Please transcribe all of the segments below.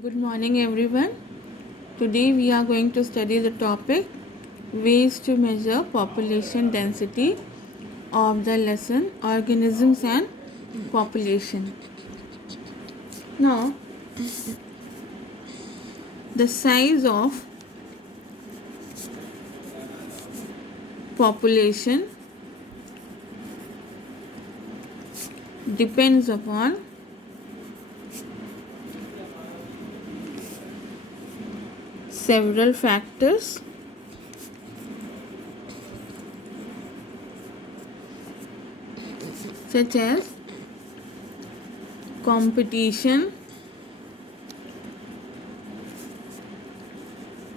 Good morning, everyone. Today we are going to study the topic ways to measure population density of the lesson organisms and population. Now, the size of population depends upon several factors such as competition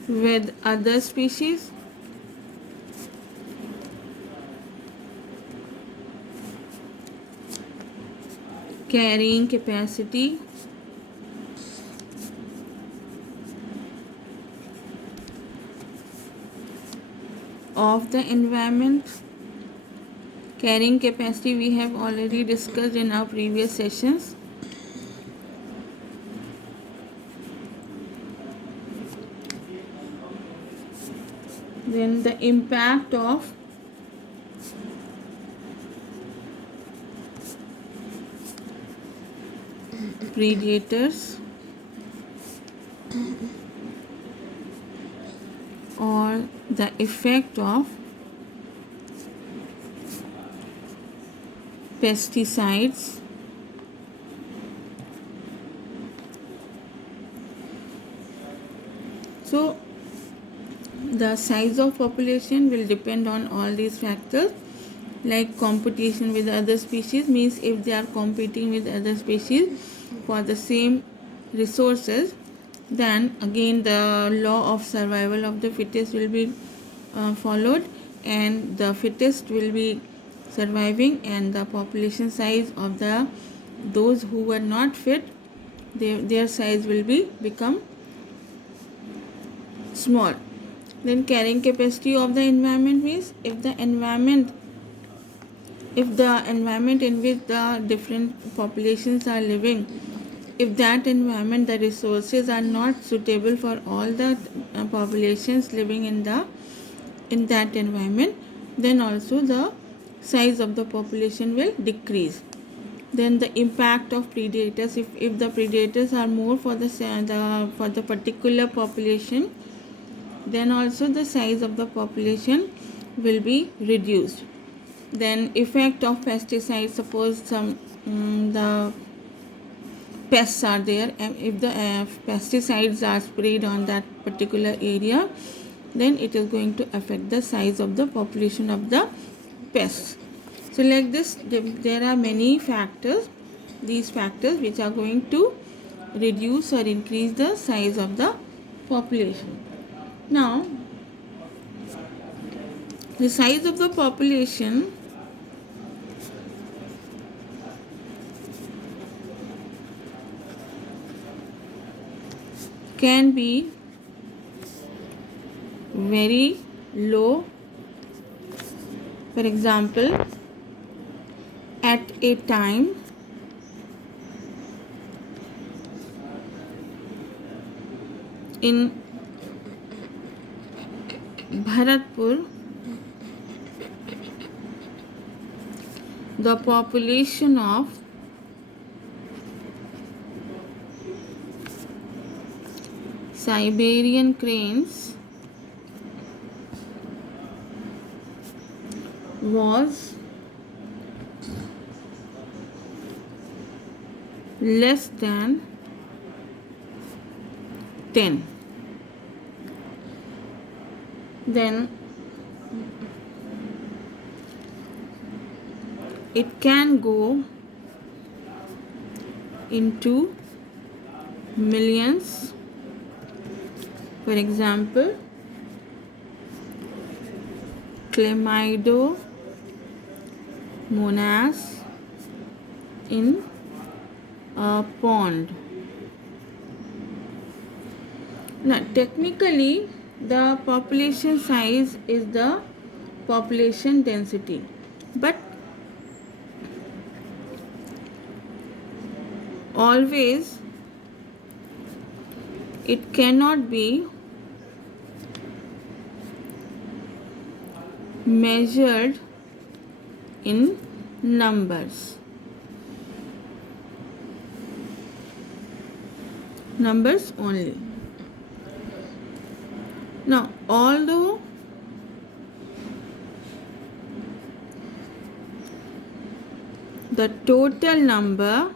with other species, carrying capacity, of the environment. Carrying capacity we have already discussed in our previous sessions. Then the impact of predators or the effect of pesticides so the size of population will depend on all these factors. Like competition with other species means if they are competing with other species for the same resources, then again the law of survival of the fittest will be followed, and the fittest will be surviving, and the population size of the those who were not fit, their size will be become small. Then carrying capacity of the environment means if the environment in which the different populations are living, if that environment the resources are not suitable for all the populations living in that environment, then also the size of the population will decrease. Then the impact of predators, if the predators are more for the particular population, then also the size of the population will be reduced. Then effect of pesticides, suppose the pests are there, and if the pesticides are sprayed on that particular area, then it is going to affect the size of the population of the pests. So like this, there are many factors, these factors which are going to reduce or increase the size of the population. Now, the size of the population can be very low. For example, at a time in Bharatpur, the population of Siberian cranes was less than 10. Then it can go into millions. For example, Chlamydomonas in a pond. Now, technically, the population size is the population density, but always It cannot be measured in numbers. Numbers only. Now, although the total number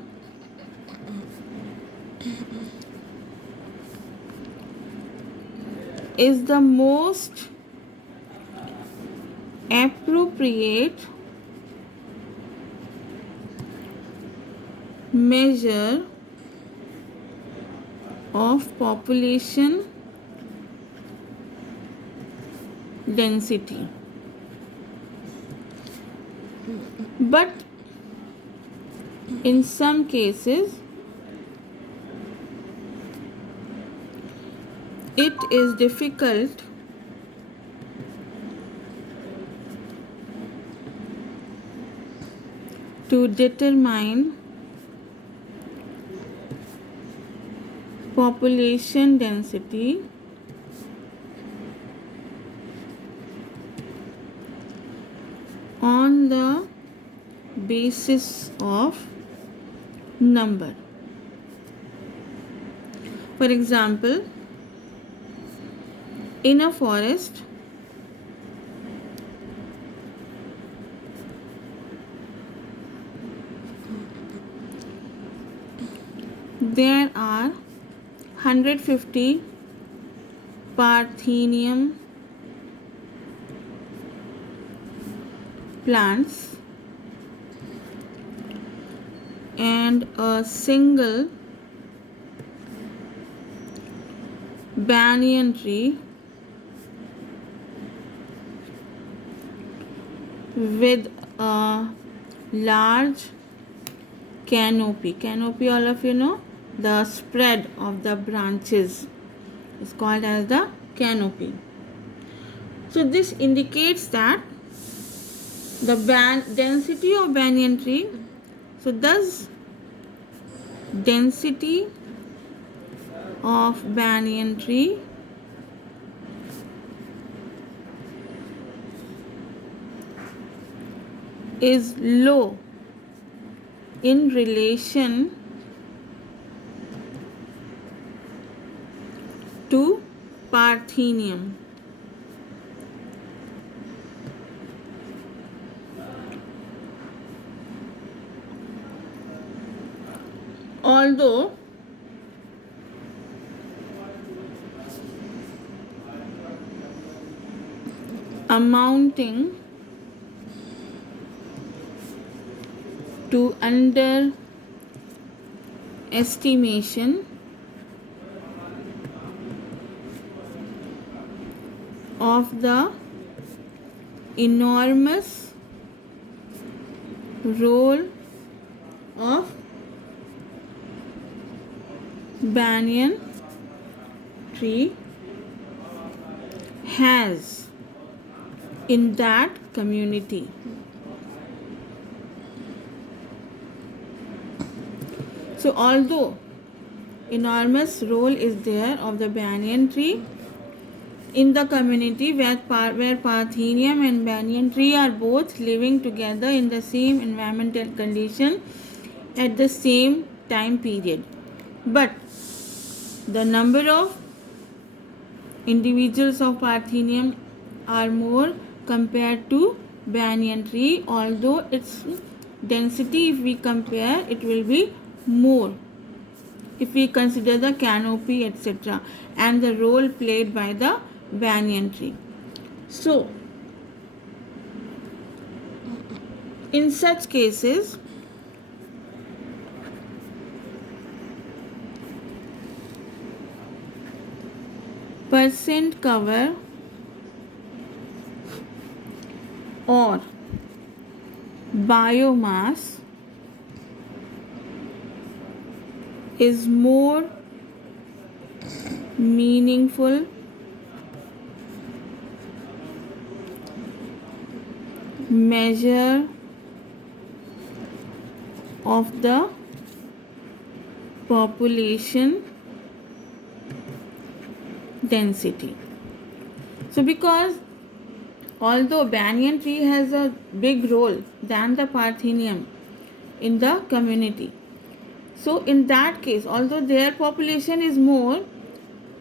is the most appropriate measure of population density, but in some cases it is difficult to determine population density on the basis of number. For example, in a forest, there are 150 Parthenium plants and a single banyan tree with a large canopy. Canopy, all of you know, the spread of the branches is called as the canopy. So this indicates that the density of banyan tree, so thus density of banyan tree is low in relation to Parthenium. Although amounting to underestimation of the enormous role of banyan tree has in that community. So although enormous role is there of the banyan tree in the community where Parthenium and banyan tree are both living together in the same environmental condition at the same time period, but the number of individuals of Parthenium are more compared to banyan tree, although its density, if we compare, it will be more if we consider the canopy, etc., and the role played by the banyan tree. So in such cases, percent cover or biomass is more meaningful measure of the population density. So because although banyan tree has a big role than the Parthenium in the community, so in that case, although their population is more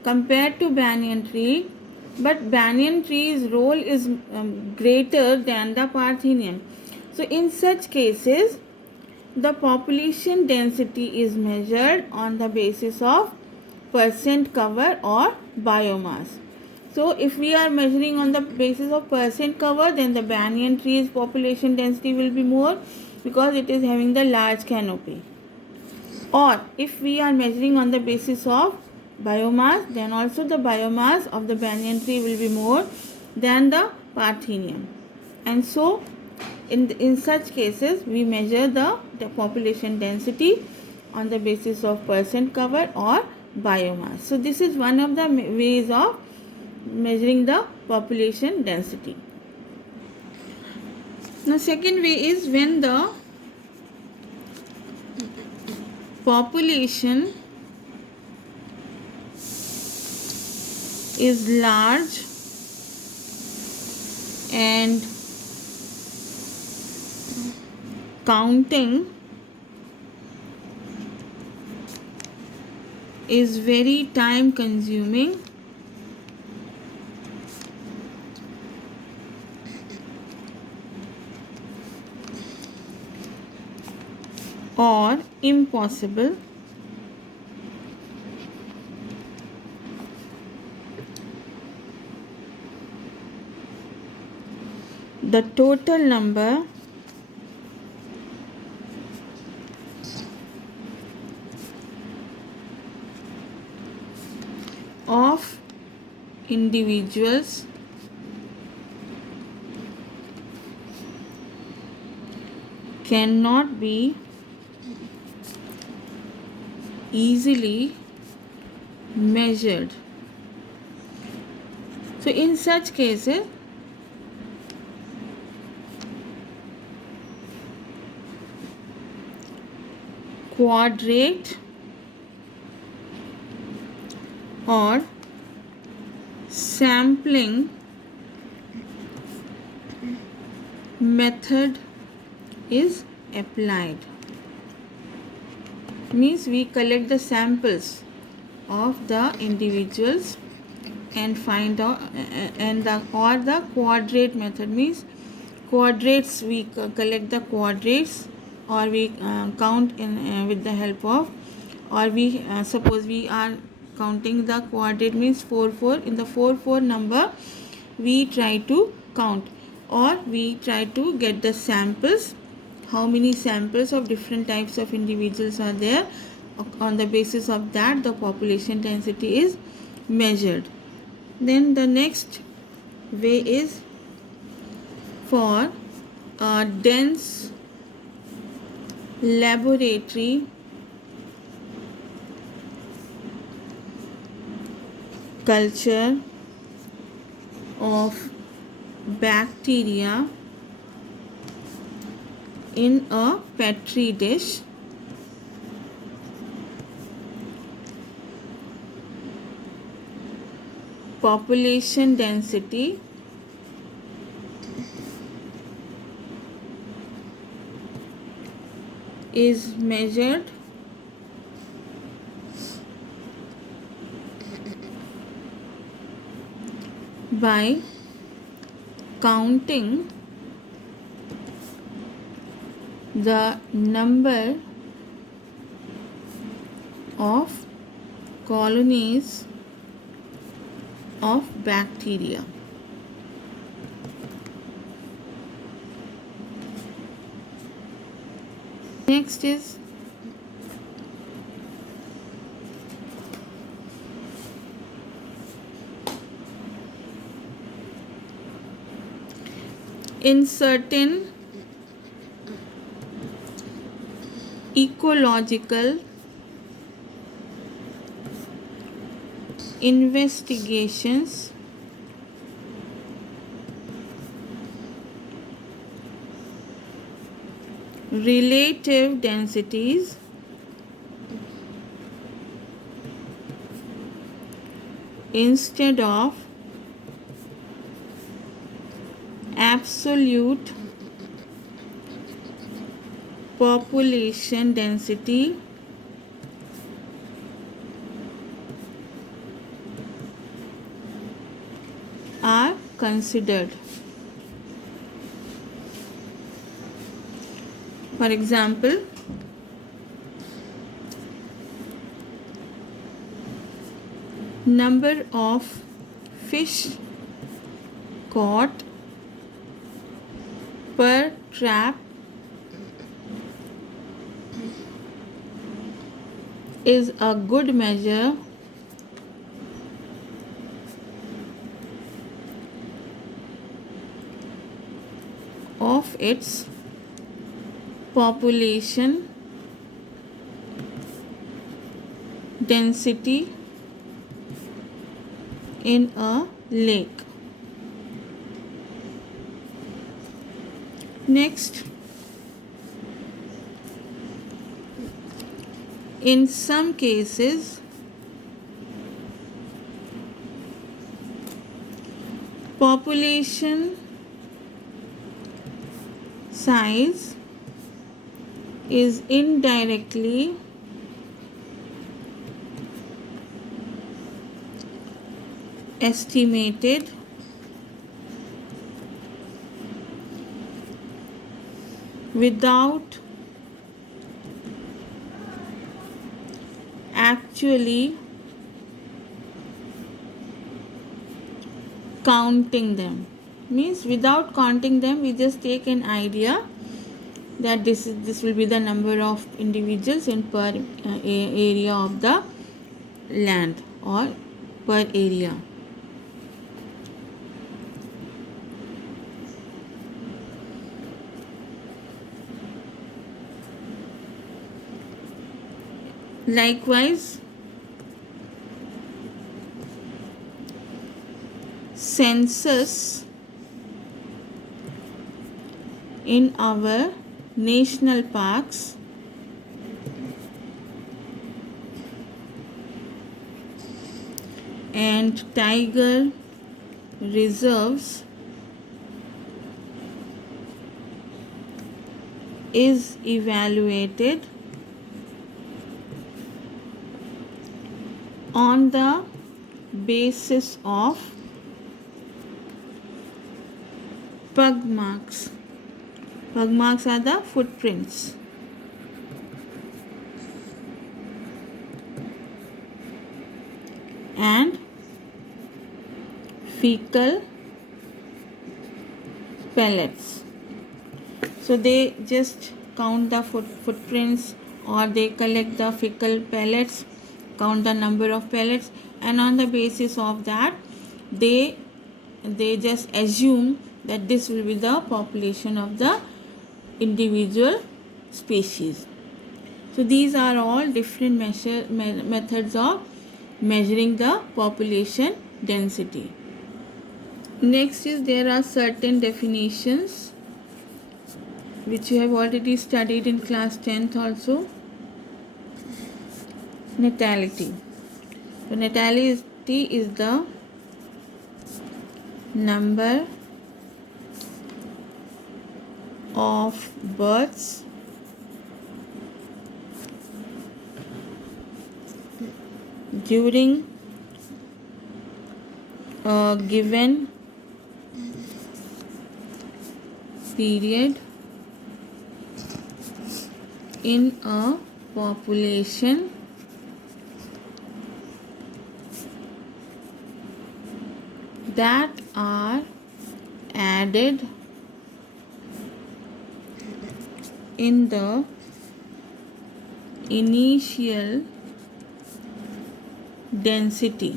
compared to banyan tree, but banyan tree's role is greater than the Parthenium. So in such cases, the population density is measured on the basis of percent cover or biomass. So if we are measuring on the basis of percent cover, then the banyan tree's population density will be more because it is having the large canopy. Or if we are measuring on the basis of biomass, then also the biomass of the banyan tree will be more than the Parthenium. And so in such cases, we measure the population density on the basis of percent cover or biomass. So this is one of the ways of measuring the population density. Now second way is when the population is large and counting is very time consuming or impossible. The total number of individuals cannot be easily measured. So in such cases, quadrate or sampling method is applied. Means we collect the samples of the individuals and find out or the quadrate method means quadrates, we collect the quadrates or we count in with the help of, or we suppose we are counting the quadrate means 4 in the 4 number we try to count, or we try to get the samples, how many samples of different types of individuals are there. On the basis of that, the population density is measured. Then the next way is for a dense laboratory culture of bacteria in a petri dish. Population density is measured by counting the number of colonies of bacteria. Next is in certain ecological investigations, relative densities instead of absolute population density are considered. For example, number of fish caught per trap is a good measure of its population density in a lake. Next, in some cases, population size is indirectly estimated without actually counting them. Means without counting them, we just take an idea that this will be the number of individuals in per area of the land or per area. Likewise, census in our national parks and tiger reserves is evaluated on the basis of pug marks. Pug marks are the footprints. And fecal pellets. So they just count the footprints, or they collect the fecal pellets, count the number of pellets, and on the basis of that they just assume that this will be the population of the individual species. So these are all different methods of measuring the population density. Next is there are certain definitions which you have already studied in class 10th also. Natality. So natality is the number of births during a given period in a population that are added in the initial density.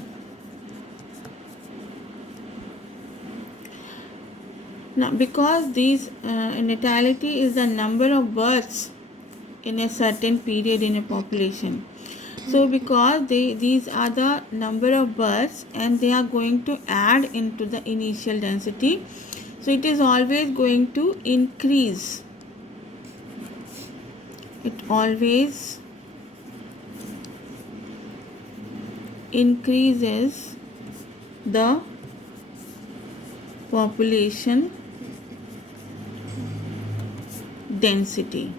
Now, because these natality is the number of births in a certain period in a population. So because these are the number of births and they are going to add into the initial density, so it is always going to increase. It always increases the population density.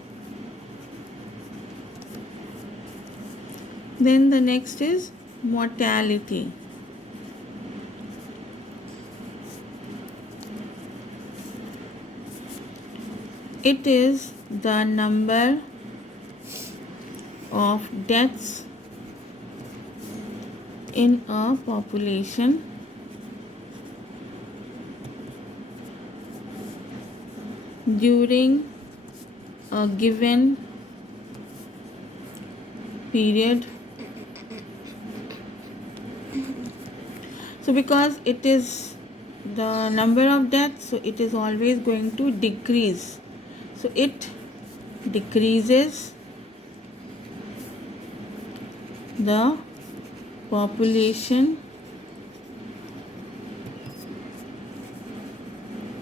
Then the next is mortality. It is the number of deaths in a population during a given period. So because it is the number of deaths, so it is always going to decrease. So it decreases the population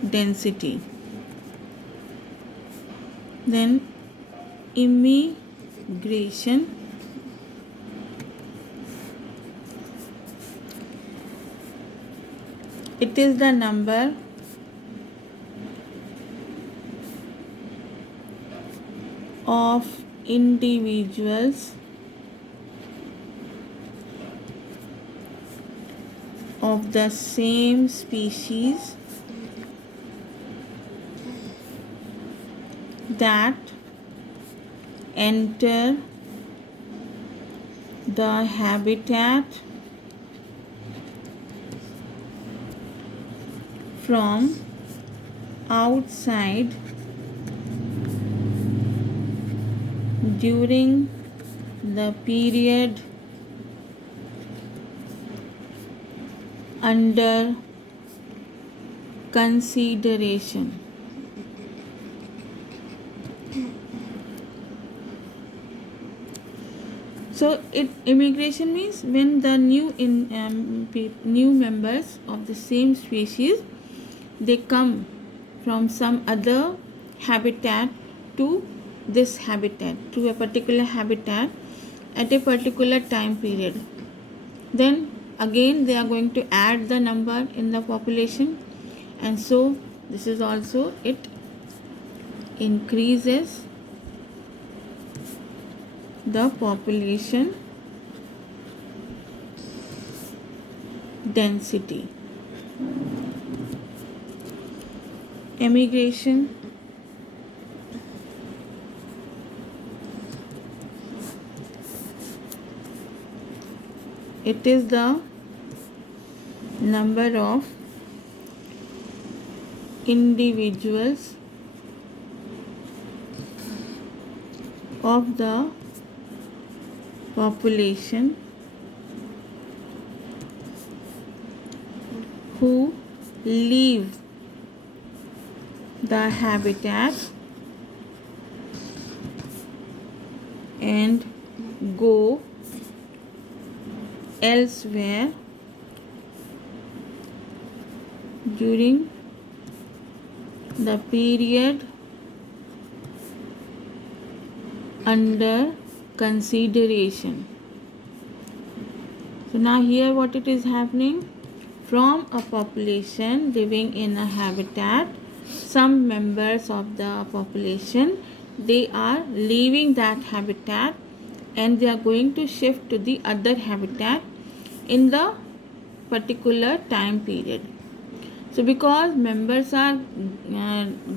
density. Then immigration. It is the number of individuals of the same species that enter the habitat from outside during the period under consideration. So immigration means when the new members of the same species, they come from some other habitat to this habitat, to a particular habitat at a particular time period. Then again they are going to add the number in the population, and so this is also, it increases the population density. Emigration. It is the number of individuals of the population who leave the habitat and go elsewhere during the period under consideration. So now here what it is happening, from a population living in a habitat, some members of the population, they are leaving that habitat and they are going to shift to the other habitat in the particular time period. So because members are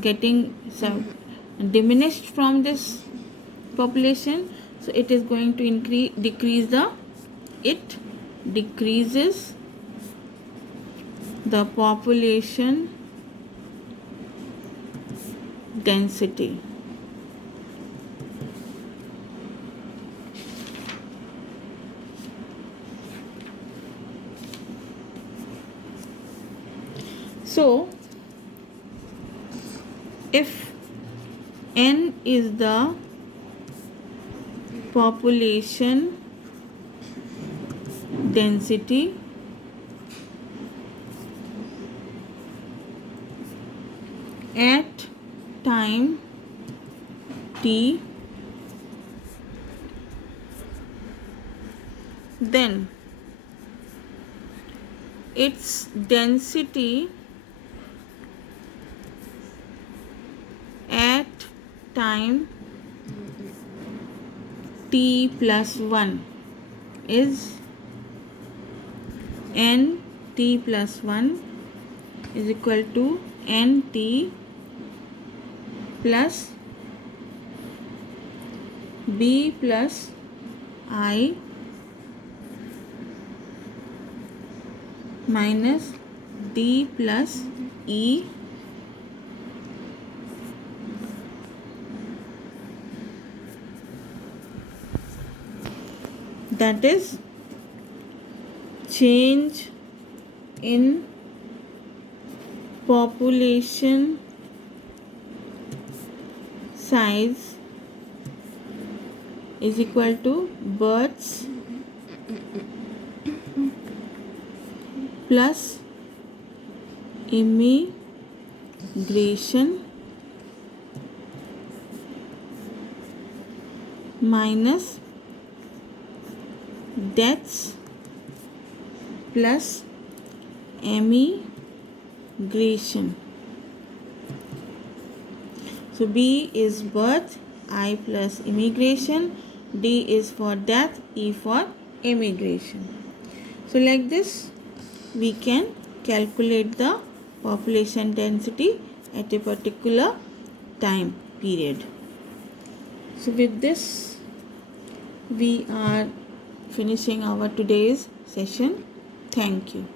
getting some diminished from this population, so it is going to it decreases the population density. So if n is the population density, at time t, then its density at time t plus 1 is n t plus 1 is equal to n t plus b plus I minus d plus e that is change in population size is equal to births plus immigration minus deaths plus emigration. So B is birth, I plus immigration, D is for death, E for immigration. So like this we can calculate the population density at a particular time period. So with this we are finishing our today's session. Thank you.